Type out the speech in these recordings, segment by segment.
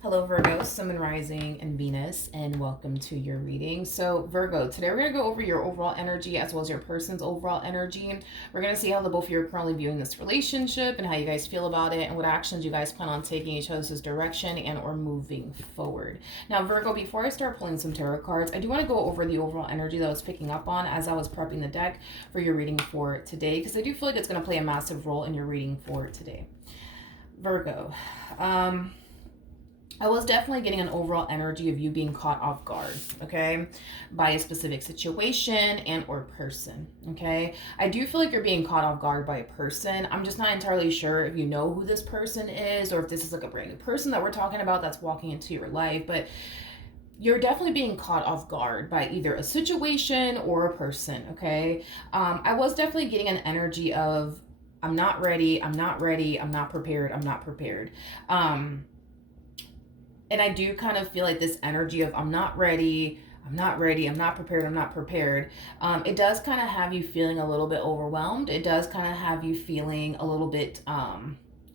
Hello, Virgo, Sun, and Rising, and Venus, and welcome to your reading. So, Virgo, today we're going to go over your overall energy as well as your person's overall energy. We're going to see how the both of you are currently viewing this relationship and how you guys feel about it and what actions you guys plan on taking each other's direction and or moving forward. Now, Virgo, before I start pulling some tarot cards, I do want to go over the overall energy that I was picking up on as I was prepping the deck for your reading for today, because I do feel like it's going to play a massive role in your reading for today. Virgo, I was definitely getting an overall energy of you being caught off guard, okay, by a specific situation and or person, okay? I do feel like you're being caught off guard by a person. I'm just not entirely sure if you know who this person is or if this is like a brand new person that we're talking about that's walking into your life, but you're definitely being caught off guard by either a situation or a person, okay? I was definitely getting an energy of I'm not ready, I'm not ready, I'm not prepared, I'm not prepared. And I do kind of feel like this energy of I'm not ready, I'm not ready, I'm not prepared, I'm not prepared. It does kind of have you feeling a little bit overwhelmed. It does kind of have you feeling a little bit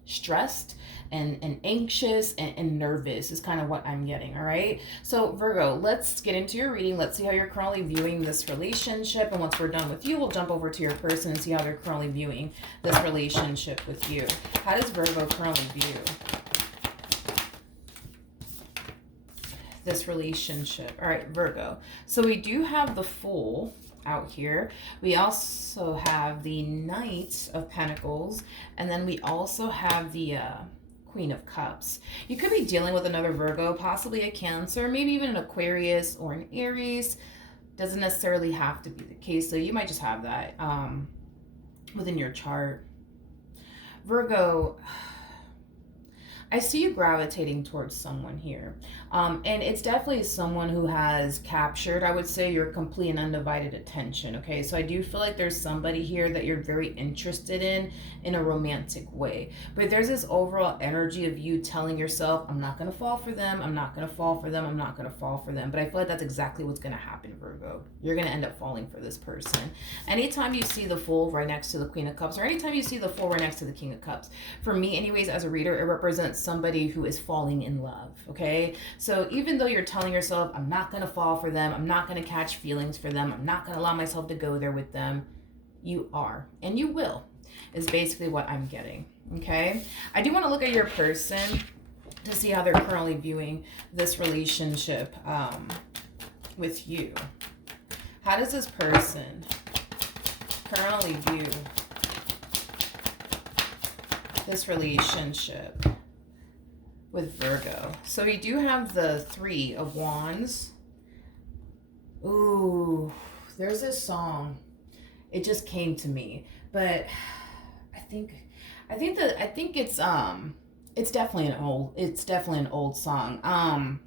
stressed and anxious and nervous is kind of what I'm getting, all right? So Virgo, let's get into your reading. Let's see how you're currently viewing this relationship. And once we're done with you, we'll jump over to your person and see how they're currently viewing this relationship with you. How does Virgo currently view this relationship? All right, Virgo. So we do have the Fool out here. We also have the Knight of Pentacles, and then we also have the Queen of Cups. You could be dealing with another Virgo, possibly a Cancer, maybe even an Aquarius or an Aries. Doesn't necessarily have to be the case, so you might just have that within your chart. Virgo, I see you gravitating towards someone here. And it's definitely someone who has captured, I would say, your complete and undivided attention, okay? So I do feel like there's somebody here that you're very interested in a romantic way. But there's this overall energy of you telling yourself, I'm not going to fall for them, I'm not going to fall for them, I'm not going to fall for them. But I feel like that's exactly what's going to happen, Virgo. You're going to end up falling for this person. Anytime you see the Fool right next to the Queen of Cups, or anytime you see the Fool right next to the King of Cups, for me anyways, as a reader, it represents somebody who is falling in love, okay? So even though you're telling yourself, I'm not going to fall for them, I'm not going to catch feelings for them, I'm not going to allow myself to go there with them, you are, and you will, is basically what I'm getting, okay? I do want to look at your person to see how they're currently viewing this relationship with you. How does this person currently view this relationship with Virgo? So we do have the Three of Wands. Ooh, there's this song. It just came to me, but I think it's definitely an old song.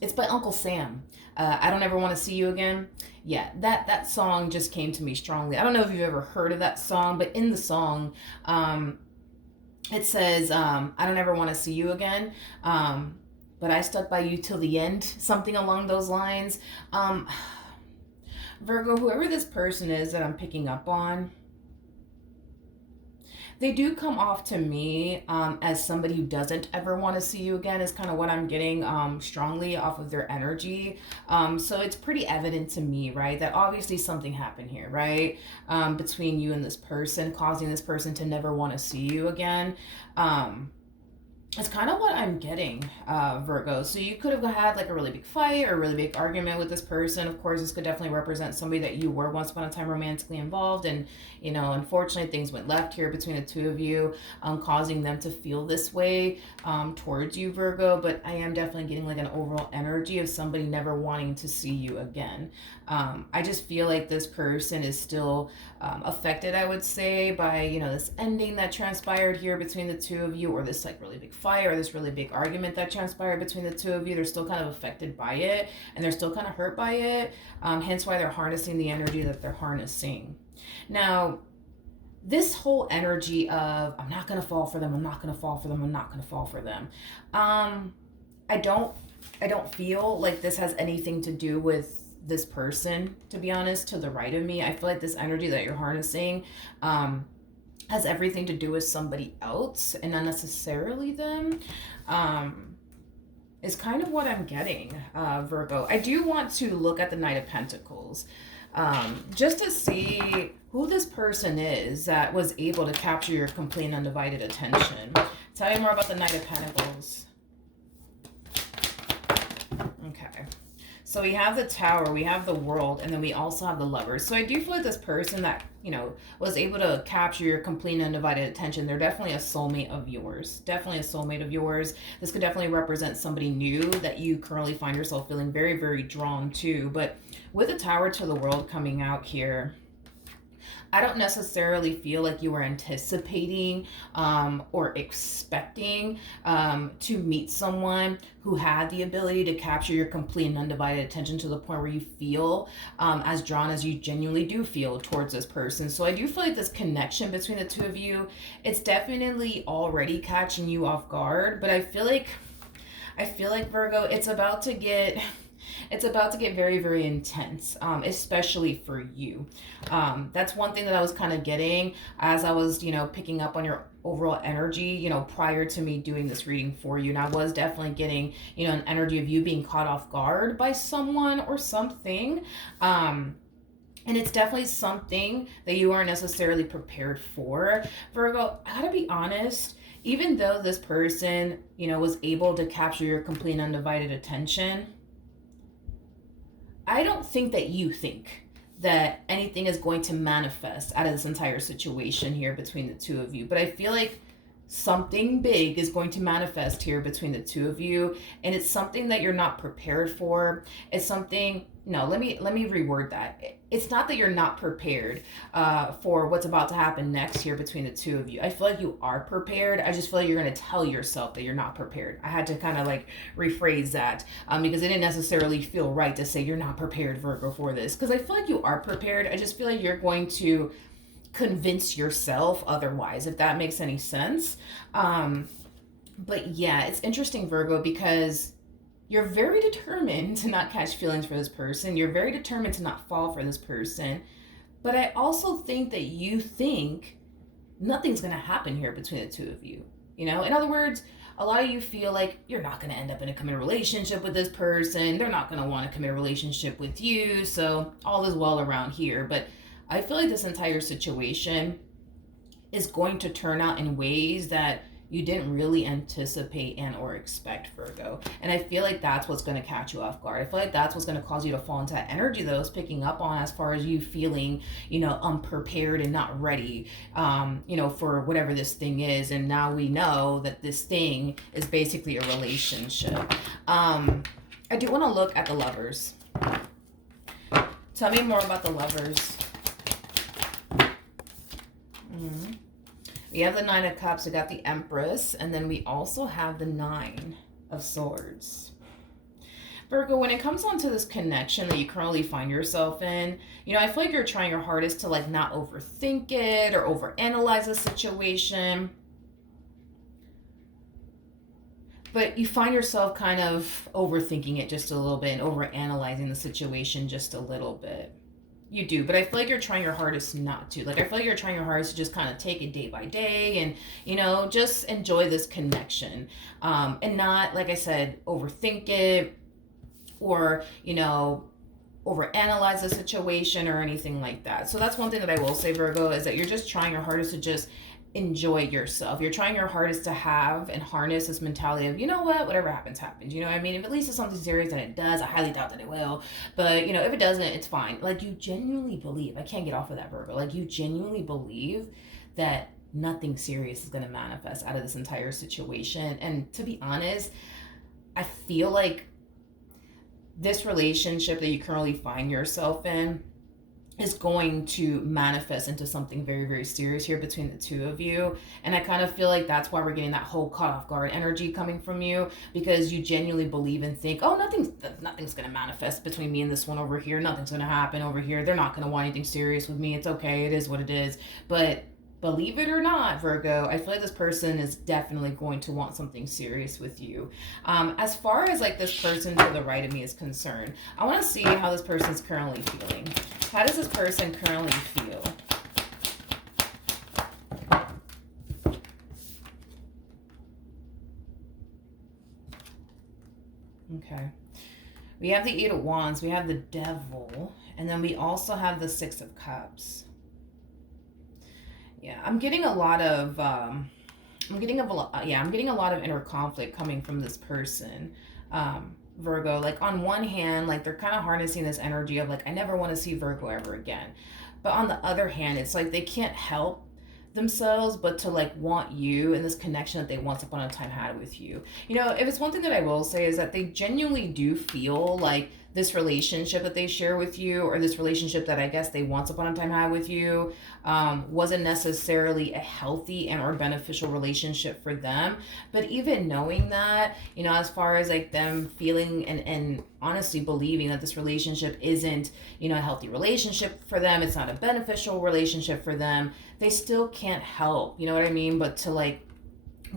It's by Uncle Sam. I Don't Ever Want to See You Again. Yeah, that song just came to me strongly. I don't know if you've ever heard of that song, but in the song, it says, I don't ever want to see you again, but I stuck by you till the end, something along those lines. Virgo, whoever this person is that I'm picking up on, they do come off to me as somebody who doesn't ever want to see you again, is kind of what I'm getting strongly off of their energy. So it's pretty evident to me, right, that obviously something happened here, right, between you and this person, causing this person to never want to see you again. It's kind of what I'm getting, Virgo. So you could have had like a really big fight or a really big argument with this person. Of course, this could definitely represent somebody that you were once upon a time romantically involved. And, you know, unfortunately, things went left here between the two of you, causing them to feel this way towards you, Virgo. But I am definitely getting like an overall energy of somebody never wanting to see you again. I just feel like this person is still affected, I would say, by, you know, this ending that transpired here between the two of you, or this like really big fight or this really big argument that transpired between the two of you. They're still kind of affected by it, and they're still kind of hurt by it, hence why they're harnessing the energy that they're harnessing. Now, this whole energy of I'm not going to fall for them, I'm not going to fall for them, I'm not going to fall for them, I don't feel like this has anything to do with this person, to be honest, to the right of me. I feel like this energy that you're harnessing has everything to do with somebody else and not necessarily them. Is kind of what I'm getting, Virgo. I do want to look at the Knight of Pentacles, just to see who this person is that was able to capture your complete and undivided attention. Tell me more about the Knight of Pentacles. Okay. So we have the Tower, we have the World, and then we also have the Lovers. So I do feel like this person that, you know, was able to capture your complete and undivided attention, they're definitely a soulmate of yours. Definitely a soulmate of yours. This could definitely represent somebody new that you currently find yourself feeling very, very drawn to. But with the Tower to the World coming out here, I don't necessarily feel like you were anticipating or expecting to meet someone who had the ability to capture your complete and undivided attention to the point where you feel as drawn as you genuinely do feel towards this person. So I do feel like this connection between the two of you, it's definitely already catching you off guard, but I feel like Virgo, it's about to get very, very intense, especially for you. That's one thing that I was kind of getting as I was, you know, picking up on your overall energy, you know, prior to me doing this reading for you. And I was definitely getting, you know, an energy of you being caught off guard by someone or something. And it's definitely something that you aren't necessarily prepared for. Virgo, I gotta be honest, even though this person, you know, was able to capture your complete and undivided attention, I don't think that you think that anything is going to manifest out of this entire situation here between the two of you. But I feel like something big is going to manifest here between the two of you, and it's something that you're not prepared for. It's something, no, let me reword that. It's not that you're not prepared for what's about to happen next here between the two of you. I feel like you are prepared. I just feel like you're going to tell yourself that you're not prepared. I had to kind of like rephrase that because it didn't necessarily feel right to say you're not prepared, Virgo, for this, because I feel like you are prepared. I just feel like you're going to convince yourself otherwise, if that makes any sense. But yeah, it's interesting, Virgo, because you're very determined to not catch feelings for this person. You're very determined to not fall for this person. But I also think that you think nothing's going to happen here between the two of you. You know, in other words, a lot of you feel like you're not going to end up in a committed relationship with this person. They're not going to want to commit a relationship with you. So all is well around here. But I feel like this entire situation is going to turn out in ways that you didn't really anticipate and or expect, Virgo. And I feel like that's what's going to catch you off guard. I feel like that's what's going to cause you to fall into that energy that I was picking up on, as far as you feeling, you know, unprepared and not ready, you know, for whatever this thing is. And now we know that this thing is basically a relationship. I do want to look at the Lovers. Tell me more about the Lovers. Mm-hmm. We have the Nine of Cups, we got the Empress, and then we also have the Nine of Swords. Virgo, when it comes on to this connection that you currently find yourself in, you know, I feel like you're trying your hardest to like not overthink it or overanalyze the situation. But you find yourself kind of overthinking it just a little bit and overanalyzing the situation just a little bit. You do, but I feel like you're trying your hardest not to. Like, I feel like you're trying your hardest to just kind of take it day by day and, you know, just enjoy this connection. And not, like I said, overthink it or, you know, overanalyze the situation or anything like that. So that's one thing that I will say, Virgo, is that you're just trying your hardest to just enjoy yourself. You're trying your hardest to have and harness this mentality of, you know what, whatever happens, happens. You know what I mean? If at least it's something serious, and it does, I highly doubt that it will. But, you know, if it doesn't, it's fine. Like, you genuinely believe, I can't get off of that, Virgo. Like, you genuinely believe that nothing serious is going to manifest out of this entire situation. And to be honest, I feel like this relationship that you currently find yourself in is going to manifest into something very, very serious here between the two of you. And I kind of feel like that's why we're getting that whole caught off guard energy coming from you, because you genuinely believe and think, oh, nothing's going to manifest between me and this one over here. Nothing's going to happen over here. They're not going to want anything serious with me. It's okay. It is what it is. But believe it or not, Virgo, I feel like this person is definitely going to want something serious with you. As far as like this person to the right of me is concerned, I want to see how this person's currently feeling. How does this person currently feel? Okay. We have the Eight of Wands, we have the Devil, and then we also have the Six of Cups. Yeah, I'm getting a lot of I'm getting a lot of inner conflict coming from this person. Virgo, like on one hand, like they're kind of harnessing this energy of like I never want to see Virgo ever again. But on the other hand, it's like they can't help themselves but to like want you and this connection that they once upon a time had with you. You know, if it's one thing that I will say is that they genuinely do feel like this relationship that they share with you, or this relationship that I guess they once upon a time had with you, wasn't necessarily a healthy and or beneficial relationship for them. But even knowing that, you know, as far as like them feeling and honestly believing that this relationship isn't, you know, a healthy relationship for them, it's not a beneficial relationship for them, they still can't help, you know what I mean, but to like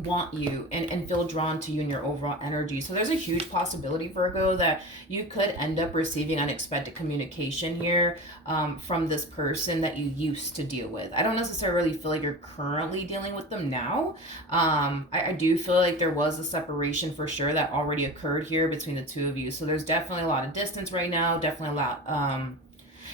want you and feel drawn to you and your overall energy. So there's a huge possibility, Virgo, that you could end up receiving unexpected communication here, from this person that you used to deal with. I don't necessarily feel like you're currently dealing with them now. I do feel like there was a separation for sure that already occurred here between the two of you. So there's definitely a lot of distance right now, definitely a lot,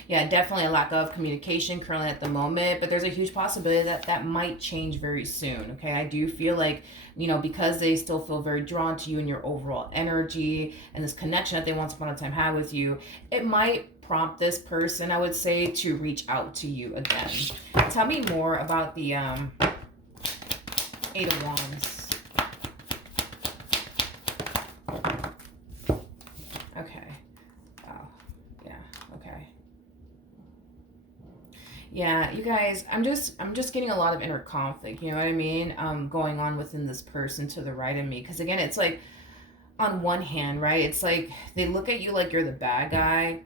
yeah, definitely a lack of communication currently at the moment, but there's a huge possibility that that might change very soon. Okay, I do feel like, you know, because they still feel very drawn to you and your overall energy and this connection that they once upon a time had with you, it might prompt this person, I would say, to reach out to you again. Tell me more about the Eight of Wands. Okay. Wow. Yeah. Okay. Yeah, you guys, I'm just getting a lot of inner conflict, you know what I mean? Going on within this person to the right of me. Because again, it's like on one hand, right? It's like they look at you like you're the bad guy,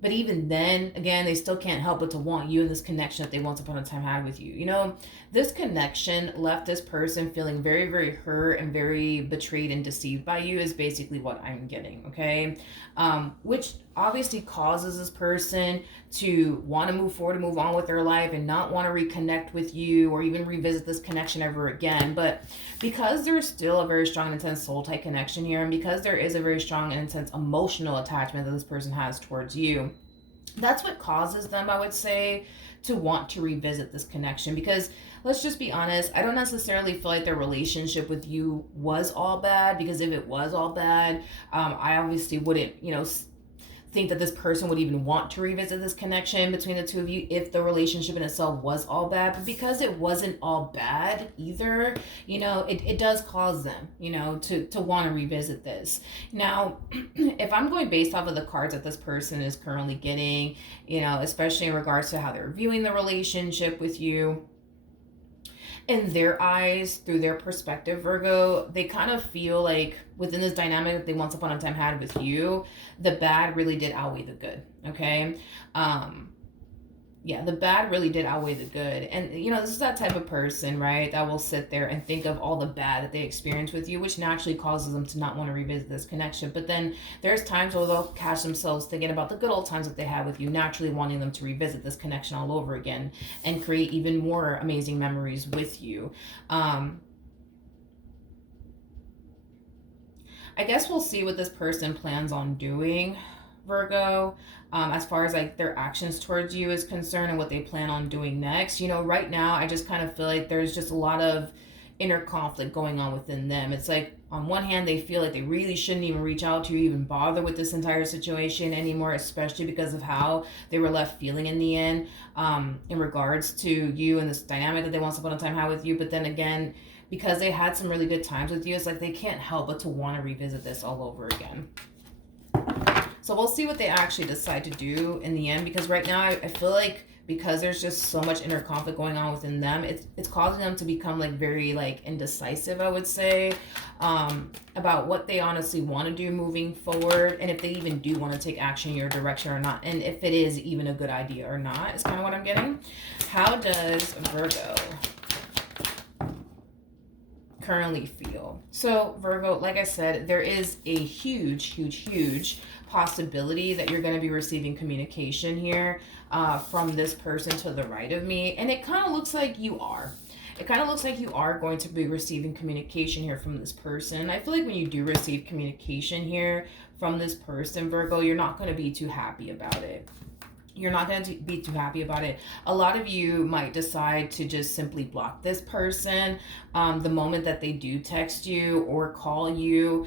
but even then, again, they still can't help but to want you and this connection that they once upon a time had with you. You know, this connection left this person feeling very, very hurt and very betrayed and deceived by you, is basically what I'm getting, okay? Which obviously causes this person to want to move forward and move on with their life and not want to reconnect with you or even revisit this connection ever again. But because there's still a very strong and intense soul type connection here, and because there is a very strong and intense emotional attachment that this person has towards you, that's what causes them, I would say, to want to revisit this connection. Because let's just be honest, I don't necessarily feel like their relationship with you was all bad, because if it was all bad, I obviously wouldn't, you know, think that this person would even want to revisit this connection between the two of you if the relationship in itself was all bad. But because it wasn't all bad either, you know, it does cause them, you know, to want to revisit this. Now, if I'm going based off of the cards that this person is currently getting, you know, especially in regards to how they're viewing the relationship with you, in their eyes, through their perspective, Virgo, they kind of feel like within this dynamic that they once upon a time had with you, the bad really did outweigh the good. Okay. Yeah, the bad really did outweigh the good. And, you know, this is that type of person, right, that will sit there and think of all the bad that they experienced with you, which naturally causes them to not want to revisit this connection. But then there's times where they'll catch themselves thinking about the good old times that they had with you, naturally wanting them to revisit this connection all over again and create even more amazing memories with you. I guess we'll see what this person plans on doing, Virgo, as far as like their actions towards you is concerned and what they plan on doing next. You know, right now, I just kind of feel like there's just a lot of inner conflict going on within them. It's like, on one hand, they feel like they really shouldn't even reach out to you, even bother with this entire situation anymore, especially because of how they were left feeling in the end, in regards to you and this dynamic that they once upon a time had with you. But then again, because they had some really good times with you, it's like they can't help but to want to revisit this all over again. So we'll see what they actually decide to do in the end, because right now I feel like because there's just so much inner conflict going on within them, it's causing them to become like very like indecisive, I would say, about what they honestly want to do moving forward, and if they even do want to take action in your direction or not, and if it is even a good idea or not, is kind of what I'm getting. How does Virgo currently feel? So Virgo, like I said, there is a huge possibility that you're going to be receiving communication here, from this person to the right of me, and it kind of looks like you are. it kind of looks like you are going to be receiving communication here from this person. I feel like when you do receive communication here from this person, Virgo, you're not going to be too happy about it. You're not going to be too happy about it. A lot of you might decide to just simply block this person the moment that they do text you or call you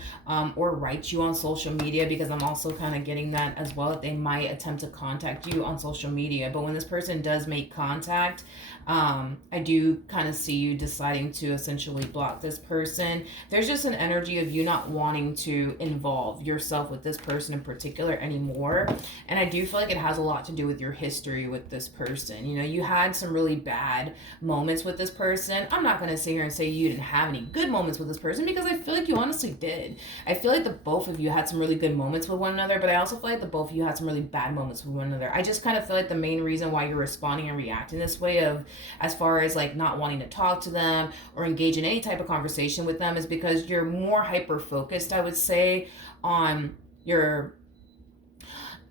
or write you on social media, because I'm also kind of getting that as well, that they might attempt to contact you on social media. But when this person does make contact, I do kind of see you deciding to essentially block this person. There's just an energy of you not wanting to involve yourself with this person in particular anymore. And I do feel like it has a lot to do with your history with this person. You know, you had some really bad moments with this person. I'm not going to sit here and say you didn't have any good moments with this person, because I feel like you honestly did. I feel like the both of you had some really good moments with one another, but I also feel like the both of you had some really bad moments with one another. I just kind of feel like the main reason why you're responding and reacting this way, of as far as like not wanting to talk to them or engage in any type of conversation with them, is because you're more hyper focused, I would say, on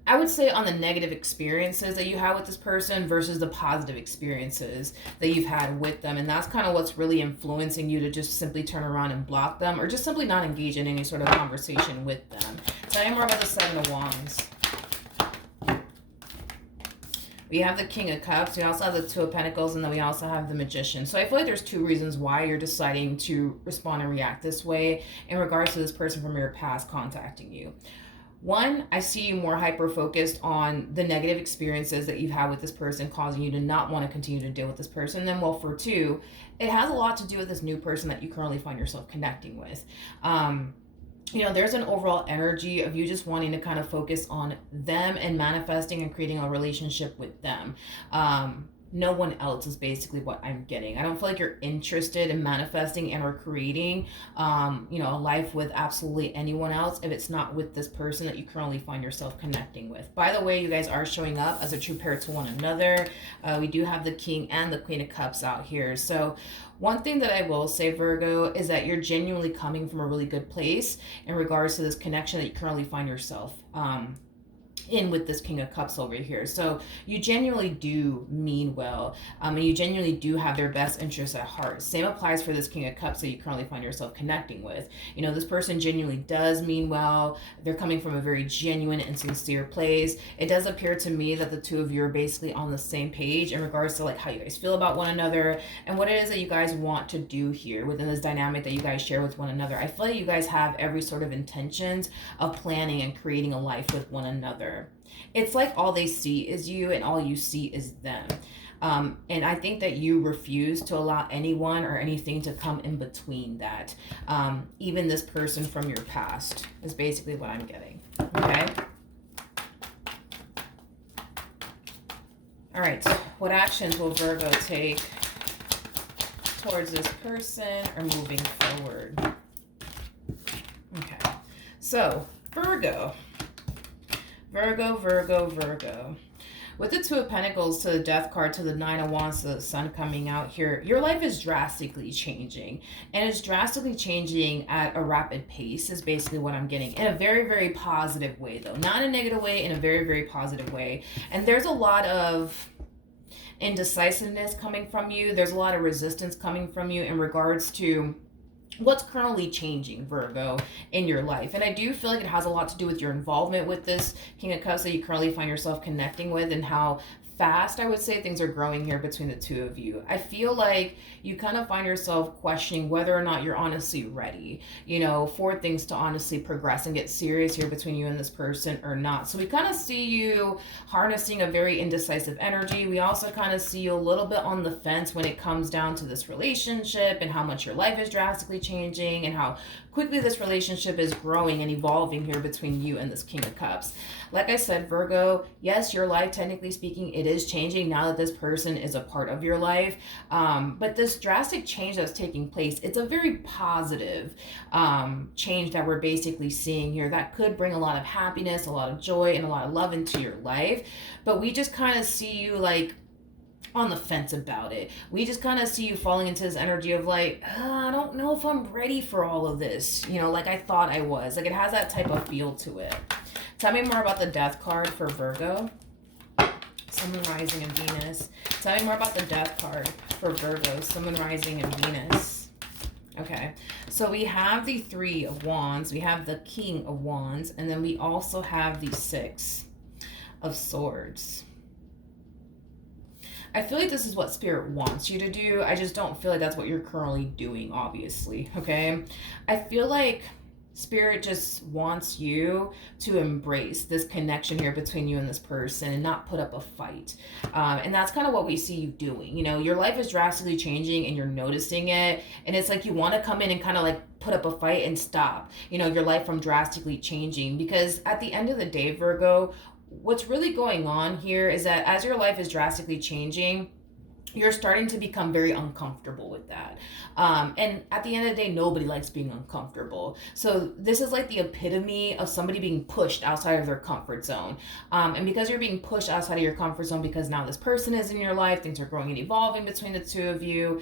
on the negative experiences that you had with this person versus the positive experiences that you've had with them. And that's kind of what's really influencing you to just simply turn around and block them, or just simply not engage in any sort of conversation with them. Tell me more about the Seven of Wands. We have the King of Cups, we also have the Two of Pentacles, and then we also have the Magician. So I feel like there's two reasons why you're deciding to respond and react this way in regards to this person from your past contacting you. One, I see you more hyper-focused on the negative experiences that you've had with this person, causing you to not want to continue to deal with this person. Then, well, for two, it has a lot to do with this new person that you currently find yourself connecting with. You know, there's an overall energy of you just wanting to kind of focus on them and manifesting and creating a relationship with them. No one else is basically what I'm getting. I don't feel like you're interested in manifesting and or creating, a life with absolutely anyone else if it's not with this person that you currently find yourself connecting with. By the way, you guys are showing up as a true pair to one another. We do have the King and the Queen of Cups out here. So one thing that I will say, Virgo, is that you're genuinely coming from a really good place in regards to this connection that you currently find yourself in with this King of Cups over here. So you genuinely do mean well, and you genuinely do have their best interests at heart. Same applies for this King of Cups that you currently find yourself connecting with. You know, this person genuinely does mean well. They're coming from a very genuine and sincere place. It does appear to me that the two of you are basically on the same page in regards to like how you guys feel about one another and what it is that you guys want to do here within this dynamic that you guys share with one another. I feel like you guys have every sort of intentions of planning and creating a life with one another. It's like all they see is you and all you see is them. And I think that you refuse to allow anyone or anything to come in between that. Even this person from your past is basically what I'm getting. Okay? All right. What actions will Virgo take towards this person or moving forward? Okay. So, Virgo. With the Two of Pentacles to the Death card to the Nine of Wands to the Sun coming out here, your life is drastically changing. And it's drastically changing at a rapid pace is basically what I'm getting. In a very, very positive way, though. Not in a negative way, in a very, very positive way. And there's a lot of indecisiveness coming from you. There's a lot of resistance coming from you in regards to what's currently changing, Virgo, in your life. And I do feel like it has a lot to do with your involvement with this King of Cups that you currently find yourself connecting with, and how fast, I would say, things are growing here between the two of you. I feel like you kind of find yourself questioning whether or not you're honestly ready, for things to honestly progress and get serious here between you and this person or not. So we kind of see you harnessing a very indecisive energy. We also kind of see you a little bit on the fence when it comes down to this relationship and how much your life is drastically changing and how quickly this relationship is growing and evolving here between you and this King of Cups. Like I said, Virgo, yes, your life, technically speaking, it is changing now that this person is a part of your life. But this drastic change that's taking place, it's a very positive change that we're basically seeing here that could bring a lot of happiness, a lot of joy, and a lot of love into your life. But we just kind of see you like on the fence about it. We just kind of see you falling into this energy of like, I don't know if I'm ready for all of this, like I thought I was. Like it has that type of feel to it. Tell me more about the Death card for Virgo. Sun, Moon, Rising, and Venus. Tell me more about the Death card for Virgo, Sun, Moon, Rising, and Venus. Okay, so we have the Three of Wands, we have the King of Wands, and then we also have the Six of Swords. I feel like this is what Spirit wants you to do. I just don't feel like that's what you're currently doing, obviously, okay? I feel like Spirit just wants you to embrace this connection here between you and this person and not put up a fight. And that's kind of what we see you doing. You know, your life is drastically changing and you're noticing it. And it's like you want to come in and kind of like put up a fight and stop, you know, your life from drastically changing. Because at the end of the day, Virgo, what's really going on here is that as your life is drastically changing, you're starting to become very uncomfortable with that. And at the end of the day, nobody likes being uncomfortable. So this is like the epitome of somebody being pushed outside of their comfort zone. And because you're being pushed outside of your comfort zone because now this person is in your life, things are growing and evolving between the two of you,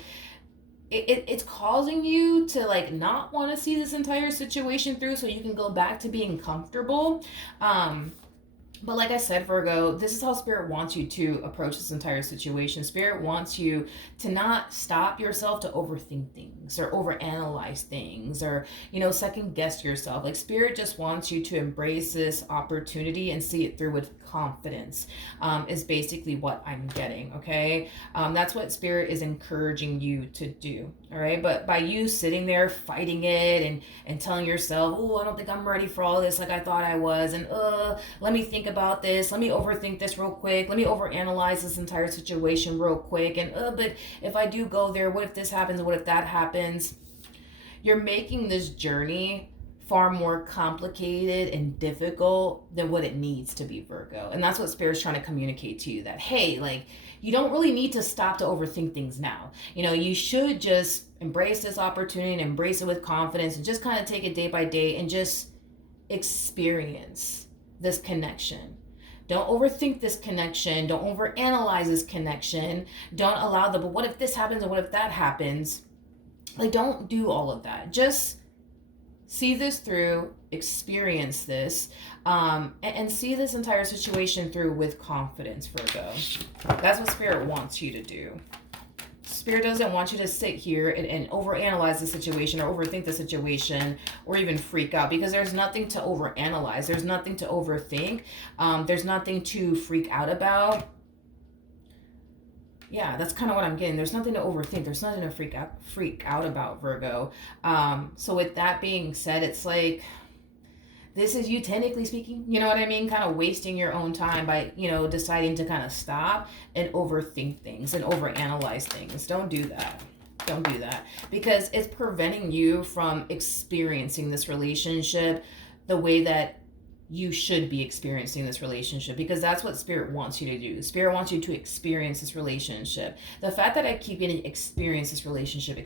it's causing you to like not want to see this entire situation through so you can go back to being comfortable. But like I said, Virgo, this is how Spirit wants you to approach this entire situation. Spirit wants you to not stop yourself to overthink things or overanalyze things or, you know, second guess yourself. Like Spirit just wants you to embrace this opportunity and see it through with confidence, is basically what I'm getting, okay? That's what Spirit is encouraging you to do, all right? But by you sitting there fighting it and telling yourself, oh, I don't think I'm ready for all this like I thought I was, and let me think about this, let me overthink this real quick, let me overanalyze this entire situation real quick, and but if I do go there, what if this happens, what if that happens? You're making this journey far more complicated and difficult than what it needs to be, Virgo. And that's what Spirit's trying to communicate to you, that hey, like, you don't really need to stop to overthink things now. You know, you should just embrace this opportunity and embrace it with confidence and just kind of take it day by day and just experience this connection. Don't overthink this connection. Don't overanalyze this connection. Don't allow the, but what if this happens and what if that happens? Like, don't do all of that. Just see this through, experience this, and see this entire situation through with confidence, Virgo. That's what Spirit wants you to do. Spirit doesn't want you to sit here and overanalyze the situation or overthink the situation or even freak out, because there's nothing to overanalyze. There's nothing to overthink. There's nothing to freak out about. Yeah, that's kind of what I'm getting. There's nothing to overthink. There's nothing to freak out about, Virgo. So with that being said, it's like, this is you technically speaking, you know what I mean? Kind of wasting your own time by, you know, deciding to kind of stop and overthink things and overanalyze things. Don't do that. Don't do that, because it's preventing you from experiencing this relationship the way that you should be experiencing this relationship, because that's what Spirit wants you to do. Spirit wants you to experience this relationship. The fact that I keep getting experience this relationship,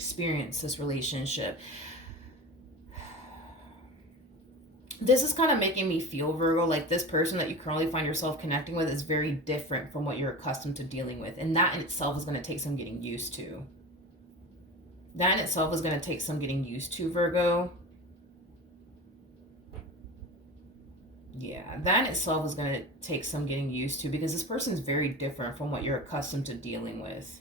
this is kind of making me feel, Virgo, like this person that you currently find yourself connecting with is very different from what you're accustomed to dealing with. And that in itself is going to take some getting used to. Virgo. Yeah, that in itself is going to take some getting used to, because this person is very different from what you're accustomed to dealing with.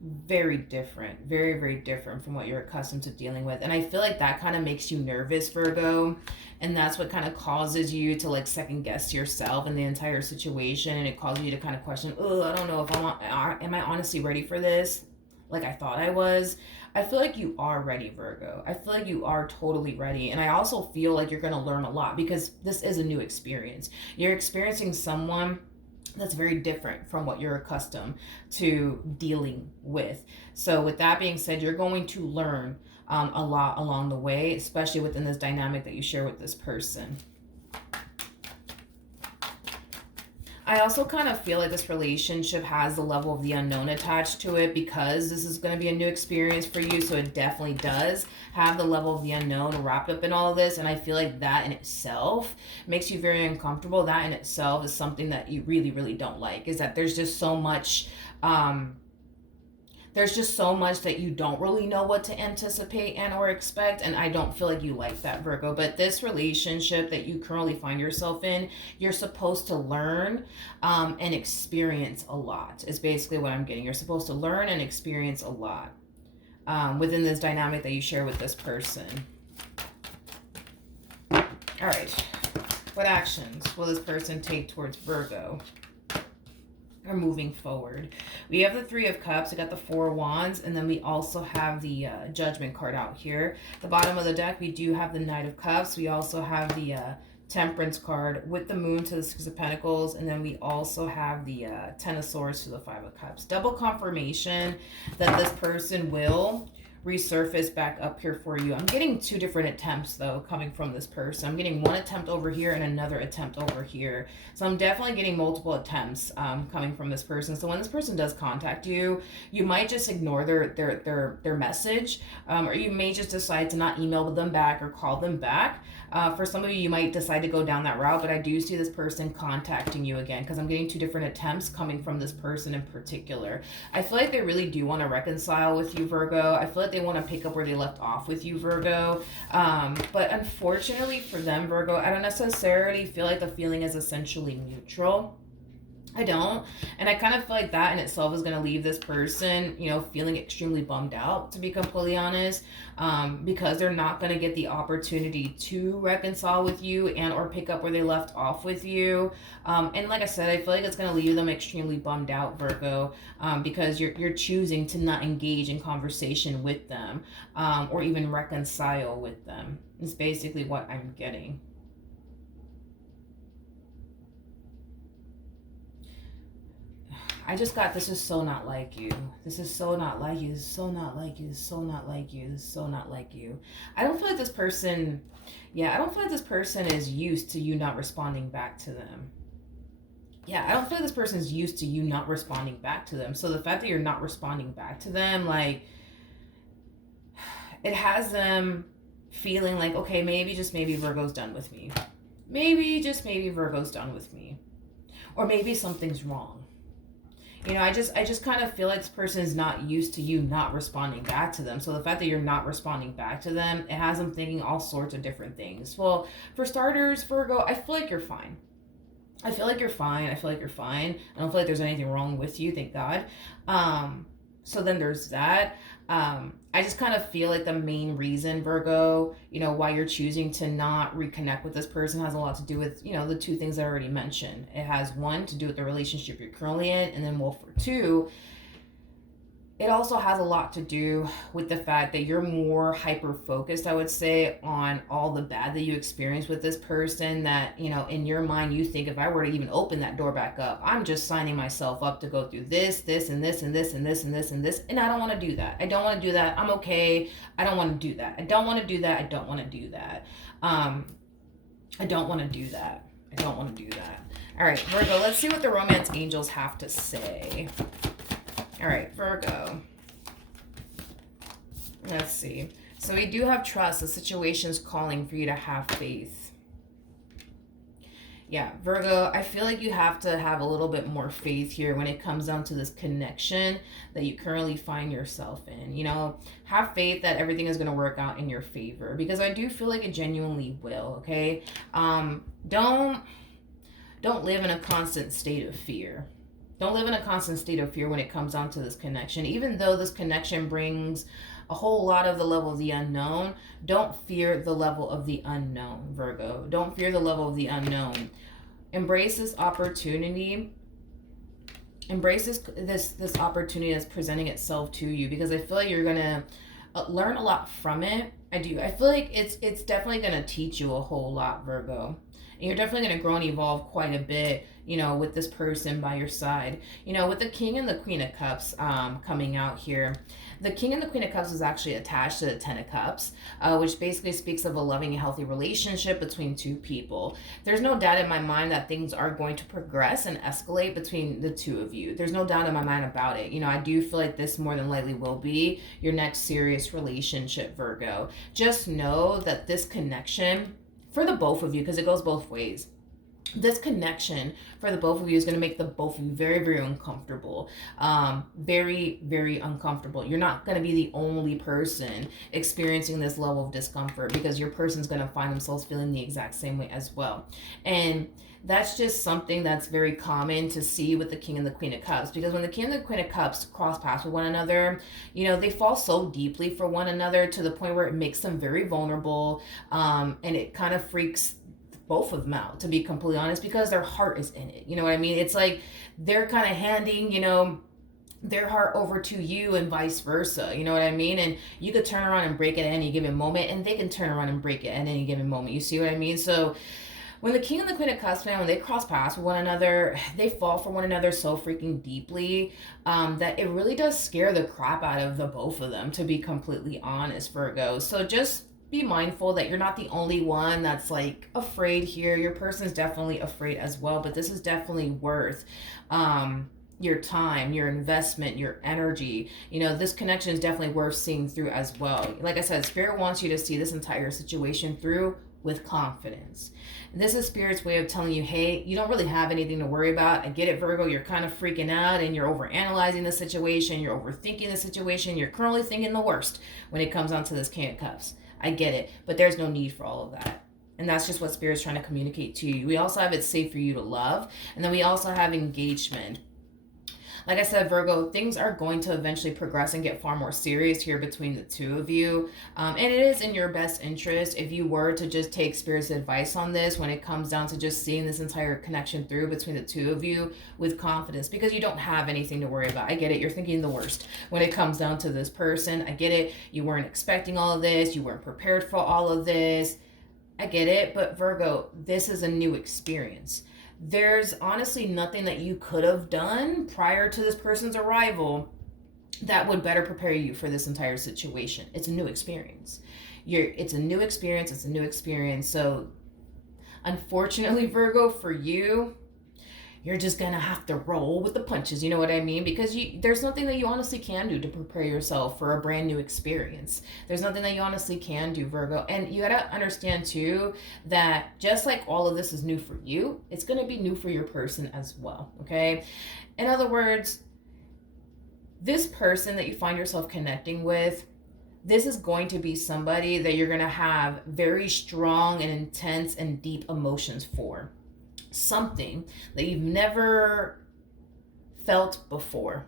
Very different. Very, very different from what you're accustomed to dealing with. And I feel like that kind of makes you nervous, Virgo. And that's what kind of causes you to like second guess yourself in the entire situation. And it causes you to kind of question, oh, I don't know if am I honestly ready for this? Like I thought I was. I feel like you are ready, Virgo. I feel like you are totally ready. And I also feel like you're going to learn a lot, because this is a new experience. You're experiencing someone that's very different from what you're accustomed to dealing with. So with that being said, you're going to learn a lot along the way, especially within this dynamic that you share with this person. I also kind of feel like this relationship has the level of the unknown attached to it, because this is going to be a new experience for you. So it definitely does have the level of the unknown wrapped up in all of this. And I feel like that in itself makes you very uncomfortable. That in itself is something that you really, really don't like, is that there's just so much, there's just so much that you don't really know what to anticipate and or expect, and I don't feel like you like that, Virgo. But this relationship that you currently find yourself in, you're supposed to learn and experience a lot is basically what I'm getting. You're supposed to learn and experience a lot within this dynamic that you share with this person. All right, what actions will this person take towards Virgo? Are moving forward. We have the Three of Cups, we got the Four of Wands, and then we also have the Judgment card out here. The bottom of the deck, we do have the Knight of Cups. We also have the Temperance card with the Moon to the Six of Pentacles, and then we also have the Ten of Swords to the Five of Cups. Double confirmation that this person will resurface back up here for you. I'm getting two different attempts though coming from this person. I'm getting one attempt over here and another attempt over here. So I'm definitely getting multiple attempts coming from this person. So when this person does contact you, you might just ignore their message, or you may just decide to not email them back or call them back. For some of you, you might decide to go down that route, but I do see this person contacting you again because I'm getting two different attempts coming from this person in particular. I feel like they really do want to reconcile with you, Virgo. I feel like they want to pick up where they left off with you, Virgo. But unfortunately for them, Virgo, I don't necessarily feel like the feeling is essentially neutral. I don't. And I kind of feel like that in itself is going to leave this person, you know, feeling extremely bummed out, to be completely honest, because they're not going to get the opportunity to reconcile with you and or pick up where they left off with you. And like I said, I feel like it's going to leave them extremely bummed out, Virgo, because you're choosing to not engage in conversation with them or even reconcile with them. It's basically what I'm getting. I just got, this is so not like you. This is so not like you. This is so not like you. This is so not like you. This is so not like you. I don't feel like this person, I don't feel like this person is used to you not responding back to them. Yeah, I don't feel like this person is used to you not responding back to them. So the fact that you're not responding back to them, like, it has them feeling like, okay, maybe, just maybe Virgo's done with me. Maybe, just maybe Virgo's done with me. Or maybe something's wrong. You know, I just kind of feel like this person is not used to you not responding back to them. So the fact that you're not responding back to them, it has them thinking all sorts of different things. Well, for starters, Virgo, I feel like you're fine. I feel like you're fine. I feel like you're fine. I don't feel like there's anything wrong with you, thank God. So then there's that. I just kind of feel like the main reason, Virgo, you know, why you're choosing to not reconnect with this person has a lot to do with, you know, the two things I already mentioned. It has one to do with the relationship you're currently in, and then, well, for two, it also has a lot to do with the fact that you're more hyper-focused, I would say, on all the bad that you experience with this person, that, you know, in your mind, you think if I were to even open that door back up, I'm just signing myself up to go through this, and this, and this, and this, and this, and this, and I don't want to do that. I don't want to do that. I'm okay. I don't want to do that. I don't want to do that. I don't want to do that. I don't want to do that. I don't want to do that. All right, Virgo, let's see what the romance angels have to say. All right, Virgo. Let's see. So we do have trust. The situation's calling for you to have faith. Yeah, Virgo, I feel like you have to have a little bit more faith here when it comes down to this connection that you currently find yourself in. You know, have faith that everything is going to work out in your favor, because I do feel like it genuinely will, okay? Don't live in a constant state of fear. Don't live in a constant state of fear when it comes down to this connection. Even though this connection brings a whole lot of the level of the unknown, don't fear the level of the unknown, Virgo. Don't fear the level of the unknown. Embrace this opportunity. Embrace this opportunity that's presenting itself to you, because I feel like you're going to learn a lot from it. I do. I feel like it's definitely going to teach you a whole lot, Virgo. And you're definitely going to grow and evolve quite a bit, you know, with this person by your side. You know, with the King and the Queen of Cups coming out here. The King and the Queen of Cups is actually attached to the Ten of Cups, which basically speaks of a loving and healthy relationship between two people. There's no doubt in my mind that things are going to progress and escalate between the two of you. There's no doubt in my mind about it. You know, I do feel like this more than likely will be your next serious relationship, Virgo. Just know that this connection, for the both of you, because it goes both ways, this connection for the both of you is going to make the both of you very, very uncomfortable. Very, very uncomfortable. You're not going to be the only person experiencing this level of discomfort, because your person's going to find themselves feeling the exact same way as well. And that's just something that's very common to see with the King and the Queen of Cups, because when the King and the Queen of Cups cross paths with one another, they fall so deeply for one another to the point where it makes them very vulnerable, and it kind of freaks both of them out, to be completely honest, because their heart is in it. You know what I mean? It's like they're kind of handing, their heart over to you and vice versa. You know what I mean? And you could turn around and break it at any given moment, and they can turn around and break it at any given moment. You see what I mean? So when the King and the Queen of Cups, man, when they cross paths with one another, they fall for one another so freaking deeply, that it really does scare the crap out of the both of them, to be completely honest, Virgo. So just be mindful that you're not the only one that's like afraid here. Your person's definitely afraid as well, but this is definitely worth your time, your investment, your energy. This connection is definitely worth seeing through as well. Like I said, Spirit wants you to see this entire situation through with confidence. And this is Spirit's way of telling you, hey, you don't really have anything to worry about. I get it, Virgo. You're kind of freaking out and you're overanalyzing the situation. You're overthinking the situation. You're currently thinking the worst when it comes down to this King of Cups. I get it, but there's no need for all of that. And that's just what Spirit's trying to communicate to you. We also have it's safe for you to love. And then we also have engagement. Like I said, Virgo, things are going to eventually progress and get far more serious here between the two of you. And it is in your best interest if you were to just take Spirit's advice on this when it comes down to just seeing this entire connection through between the two of you with confidence, because you don't have anything to worry about. I get it. You're thinking the worst when it comes down to this person. I get it. You weren't expecting all of this. You weren't prepared for all of this. I get it. But Virgo, this is a new experience. There's honestly nothing that you could have done prior to this person's arrival that would better prepare you for this entire situation. It's a new experience. It's a new experience. It's a new experience. So unfortunately, Virgo, for you, you're just gonna have to roll with the punches. You know what I mean? Because there's nothing that you honestly can do to prepare yourself for a brand new experience. There's nothing that you honestly can do, Virgo. And you gotta understand too that just like all of this is new for you, it's gonna be new for your person as well. Okay? In other words, this person that you find yourself connecting with, this is going to be somebody that you're gonna have very strong and intense and deep emotions for. Something that you've never felt before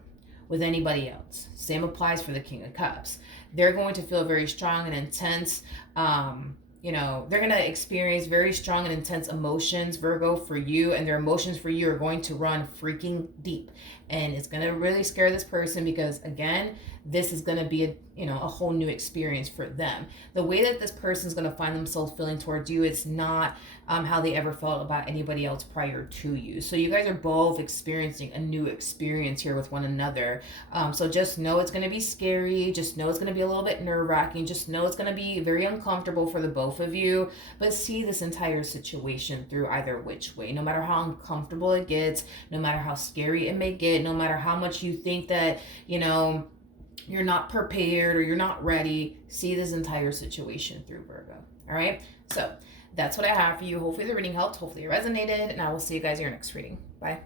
with anybody else. Same applies for the King of Cups. They're going to feel very strong and intense. They're going to experience very strong and intense emotions, Virgo, for you, and their emotions for you are going to run freaking deep. And it's going to really scare this person because, again, this is going to be a whole new experience for them. The way that this person is going to find themselves feeling towards you, it's not how they ever felt about anybody else prior to you. So you guys are both experiencing a new experience here with one another. So just know it's going to be scary. Just know it's going to be a little bit nerve-wracking. Just know it's going to be very uncomfortable for the both of you. But see this entire situation through either which way. No matter how uncomfortable it gets, no matter how scary it may get, no matter how much you think that, you're not prepared or you're not ready, see this entire situation through, Virgo. All right? So that's what I have for you. Hopefully the reading helped. Hopefully it resonated. And I will see you guys in your next reading. Bye.